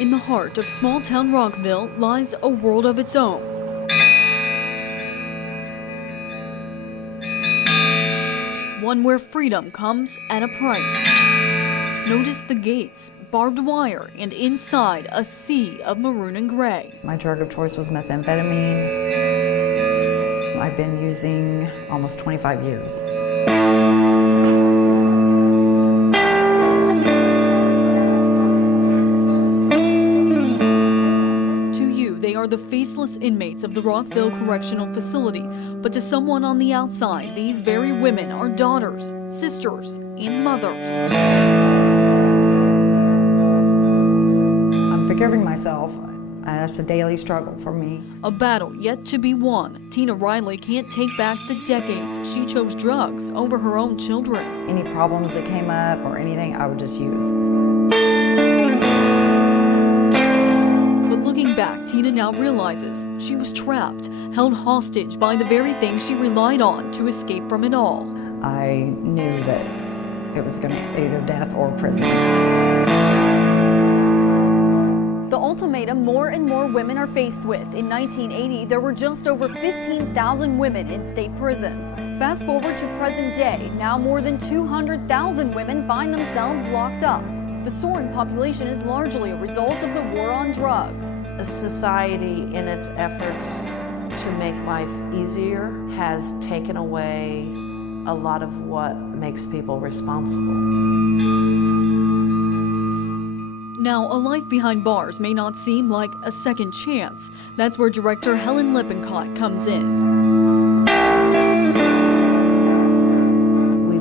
In the heart of small-town Rockville lies a world of its own. One where freedom comes at a price. Notice the gates, barbed wire, and inside a sea of maroon and gray. My drug of choice was methamphetamine. I've been using almost 25 years. They are the faceless inmates of the Rockville Correctional Facility, but to someone on the outside, these very women are daughters, sisters, and mothers. I'm forgiving myself. That's a daily struggle for me. A battle yet to be won. Tina Riley can't take back the decades she chose drugs over her own children. Any problems that came up or anything, I would just use. Looking back, Tina now realizes she was trapped, held hostage by the very thing she relied on to escape from it all. I knew that it was going to be either death or prison. The ultimatum more and more women are faced with. In 1980, there were just over 15,000 women in state prisons. Fast forward to present day, now more than 200,000 women find themselves locked up. The soaring population is largely a result of the war on drugs. A society, in its efforts to make life easier, has taken away a lot of what makes people responsible. Now, a life behind bars may not seem like a second chance. That's where director Helen Lippincott comes in.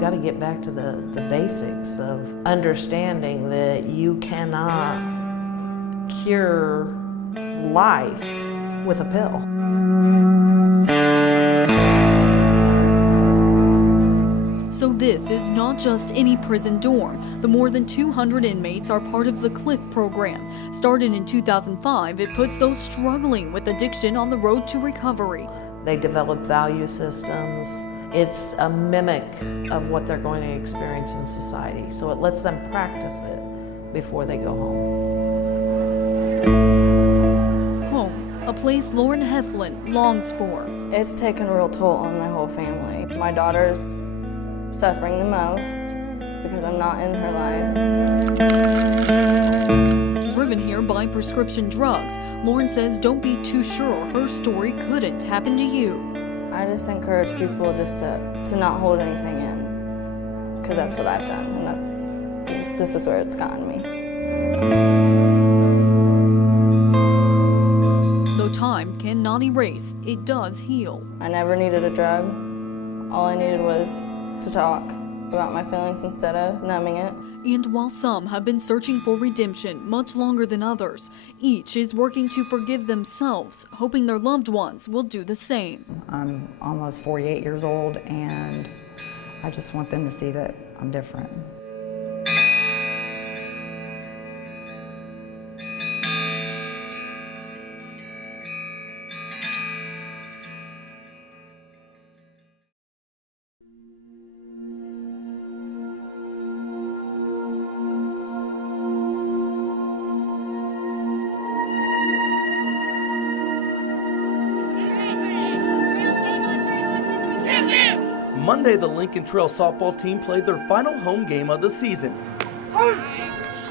Got to get back to the basics of understanding that you cannot cure life with a pill. So this is not just any prison dorm. The more than 200 inmates are part of the CLIF program. Started in 2005, it puts those struggling with addiction on the road to recovery. They develop value systems. It's a mimic of what they're going to experience in society, so it lets them practice it before they go home. Home, a place Lauren Heflin longs for. It's taken a real toll on my whole family. My daughter's suffering the most because I'm not in her life. Driven here by prescription drugs, Lauren says don't be too sure her story couldn't happen to you. I just encourage people just to not hold anything in, because that's what I've done, and this is where it's gotten me. Though time cannot erase, it does heal. I never needed a drug. All I needed was to talk about my feelings instead of numbing it. And while some have been searching for redemption much longer than others, each is working to forgive themselves, hoping their loved ones will do the same. I'm almost 48 years old, and I just want them to see that I'm different. Monday, the Lincoln Trail softball team played their final home game of the season.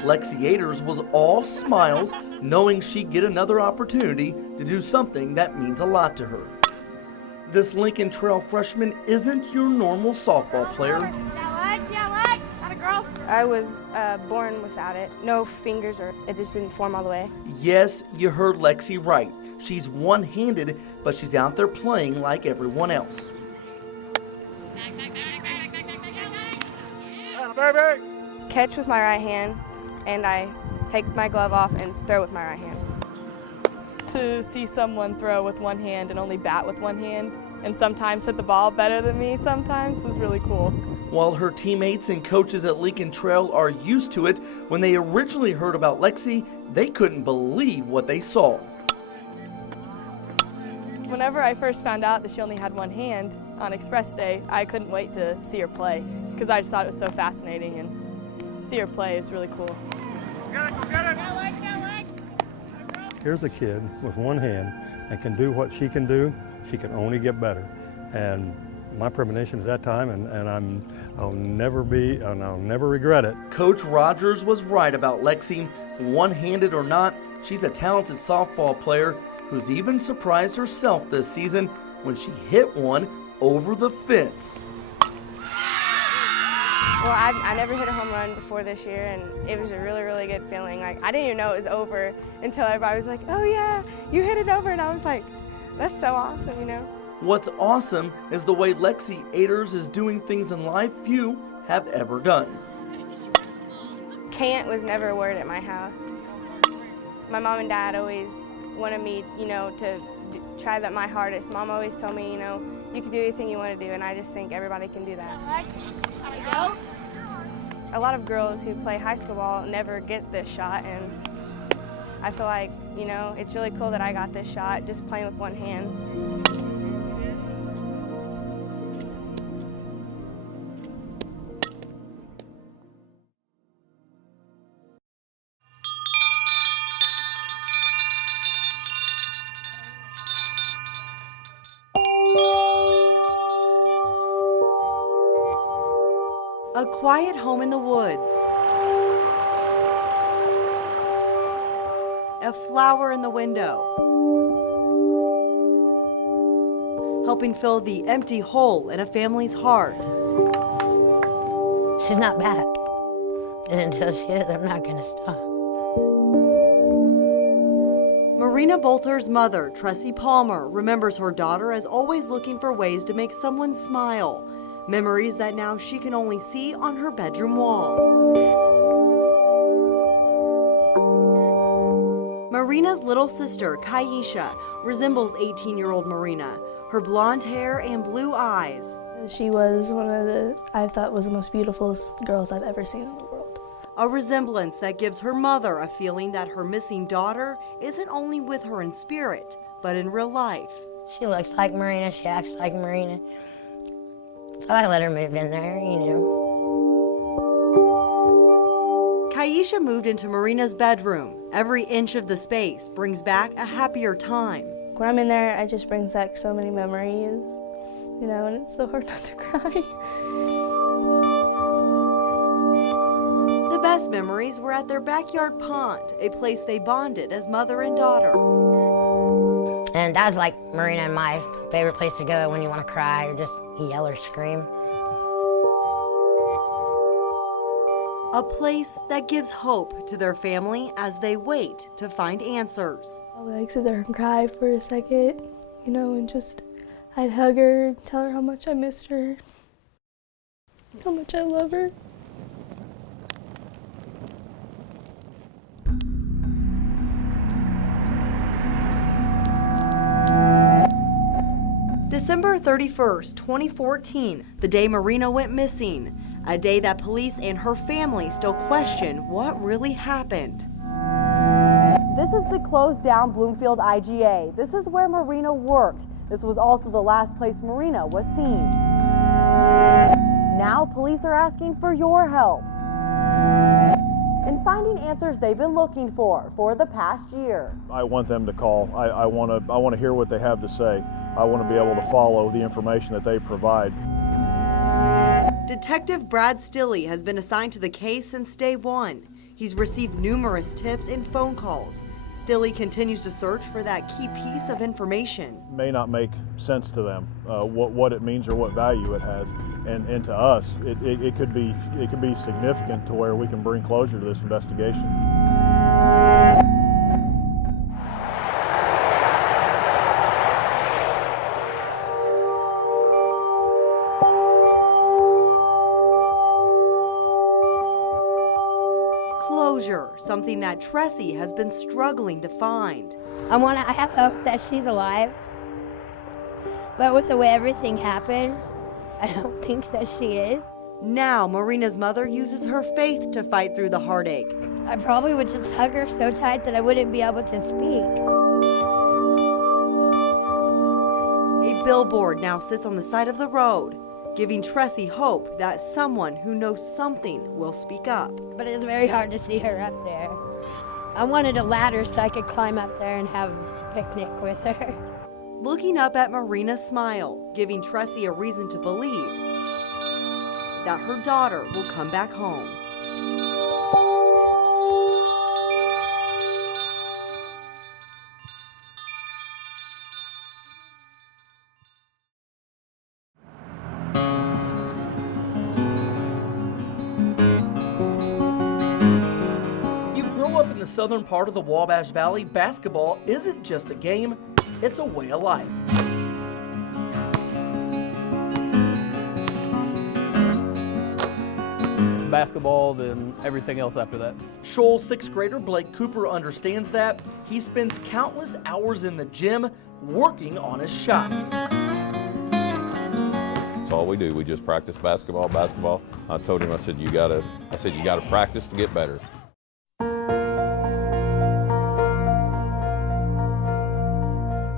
Lexi Aders was all smiles, knowing she'd get another opportunity to do something that means a lot to her. This Lincoln Trail freshman isn't your normal softball player. I was born without it. No fingers, or it just didn't form all the way. Yes, you heard Lexi right. She's one-handed, but she's out there playing like everyone else. Catch with my right hand, and I take my glove off and throw with my right hand. To see someone throw with one hand and only bat with one hand, and sometimes hit the ball better than me sometimes, was really cool. While her teammates and coaches at Lincoln Trail are used to it, when they originally heard about Lexi, they couldn't believe what they saw. Whenever I first found out that she only had one hand on Express Day, I couldn't wait to see her play, because I just thought it was so fascinating, and see her play is really cool. here's a kid with one hand and can do what she can do. She can only get better. And my premonition at that time, and I'll never regret it. Coach Rogers was right about Lexi. One-handed or not, she's a talented softball player who's even surprised herself this season when she hit one over the fence. Well, I never hit a home run before this year, and it was a really, really good feeling. Like, I didn't even know it was over until everybody was like, oh yeah, you hit it over, and I was like, that's so awesome, you know? What's awesome is the way Lexi Aders is doing things in life few have ever done. Can't was never a word at my house. My mom and dad always wanted me, you know, to try that my hardest. Mom always told me, you know, you can do anything you want to do, and I just think everybody can do that. A lot of girls who play high school ball never get this shot, and I feel like, you know, it's really cool that I got this shot just playing with one hand. A quiet home in the woods. A flower in the window. Helping fill the empty hole in a family's heart. She's not back. And until she is, I'm not gonna stop. Marina Bolter's mother, Tressie Palmer, remembers her daughter as always looking for ways to make someone smile. Memories that now she can only see on her bedroom wall. Marina's little sister, Kaisha, resembles 18-year-old Marina, her blonde hair and blue eyes. She was one of I thought was the most beautiful girls I've ever seen in the world. A resemblance that gives her mother a feeling that her missing daughter isn't only with her in spirit, but in real life. She looks like Marina, she acts like Marina. So I let her move in there, you know. Kaisha moved into Marina's bedroom. Every inch of the space brings back a happier time. When I'm in there, it just brings back so many memories, you know, and it's so hard not to cry. The best memories were at their backyard pond, a place they bonded as mother and daughter. And that's like Marina and my favorite place to go when you want to cry or just yell or scream. A place that gives hope to their family as they wait to find answers. I would like sit there and cry for a second, you know, and just I'd hug her, tell her how much I missed her, how much I love her. December 31st, 2014, the day Marina went missing, a day that police and her family still question what really happened. This is the closed down Bloomfield IGA. This is where Marina worked. This was also the last place Marina was seen. Now police are asking for your help in finding answers they've been looking for the past year. I want them to call. I want to hear what they have to say. I want to be able to follow the information that they provide. Detective Brad Stilley has been assigned to the case since day one. He's received numerous tips and phone calls. Stilley continues to search for that key piece of information. It may not make sense to them what it means or what value it has, and to us, it could be significant to where we can bring closure to this investigation. Closure, something that Tressie has been struggling to find. I have hope that she's alive, but with the way everything happened, I don't think that she is. Now, Marina's mother uses her faith to fight through the heartache. I probably would just hug her so tight that I wouldn't be able to speak. A billboard now sits on the side of the road, giving Tressie hope that someone who knows something will speak up. But it's very hard to see her up there. I wanted a ladder so I could climb up there and have a picnic with her. Looking up at Marina's smile, giving Tressie a reason to believe that her daughter will come back home. In the southern part of the Wabash Valley, basketball isn't just a game, it's a way of life. It's basketball, then everything else after that. Shoals 6th grader Blake Cooper understands that. He spends countless hours in the gym working on his shot. That's all we do. We just practice basketball. I told him, I said, you gotta practice to get better.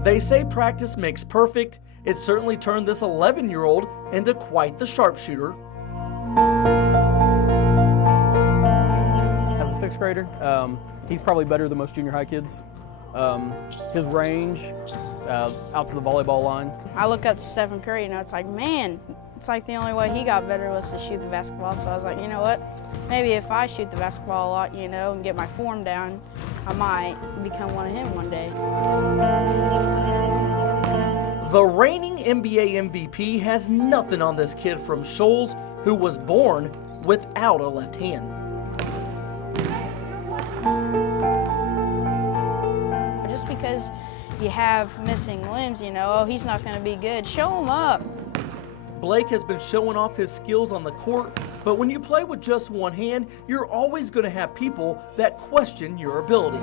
They say practice makes perfect. It certainly turned this 11-year-old into quite the sharpshooter. As a 6th grader, he's probably better than most junior high kids. His range, out to the volleyball line. I look up to Stephen Curry, it's like, man, it's like the only way he got better was to shoot the basketball. So I was like, you know what? Maybe if I shoot the basketball a lot, and get my form down, I might become one of him one day. The reigning NBA MVP has nothing on this kid from Shoals who was born without a left hand. Just because you have missing limbs, oh, he's not going to be good. Show him up. Blake has been showing off his skills on the court, but when you play with just one hand, you're always going to have people that question your ability.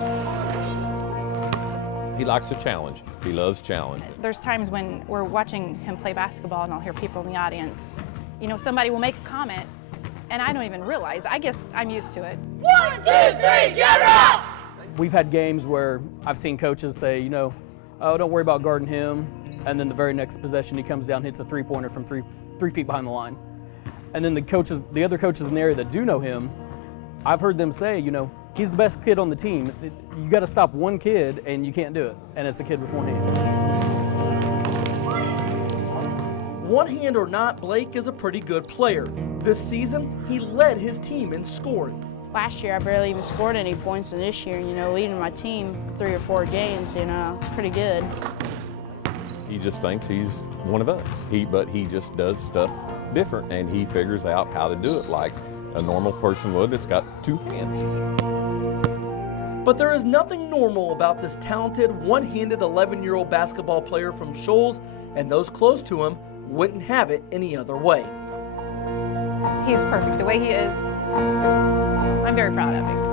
He likes a challenge. He loves challenge. There's times when we're watching him play basketball and I'll hear people in the audience. Somebody will make a comment and I don't even realize. I guess I'm used to it. 1, 2, 3, Jet Rocks! We've had games where I've seen coaches say, oh, don't worry about guarding him. And then the very next possession, he comes down, hits a three-pointer from three feet behind the line. And then the other coaches in the area that do know him, I've heard them say, he's the best kid on the team. You got to stop one kid, and you can't do it. And it's the kid with one hand. One hand or not, Blake is a pretty good player. This season, he led his team in scoring. Last year, I barely even scored any points, and this year, leading my team 3 or 4 games, it's pretty good. He just thinks he's one of us. But he just does stuff different, and he figures out how to do it like a normal person would that's got 2 hands. But there is nothing normal about this talented, one-handed 11-year-old basketball player from Shoals, and those close to him wouldn't have it any other way. He's perfect the way he is. I'm very proud of him.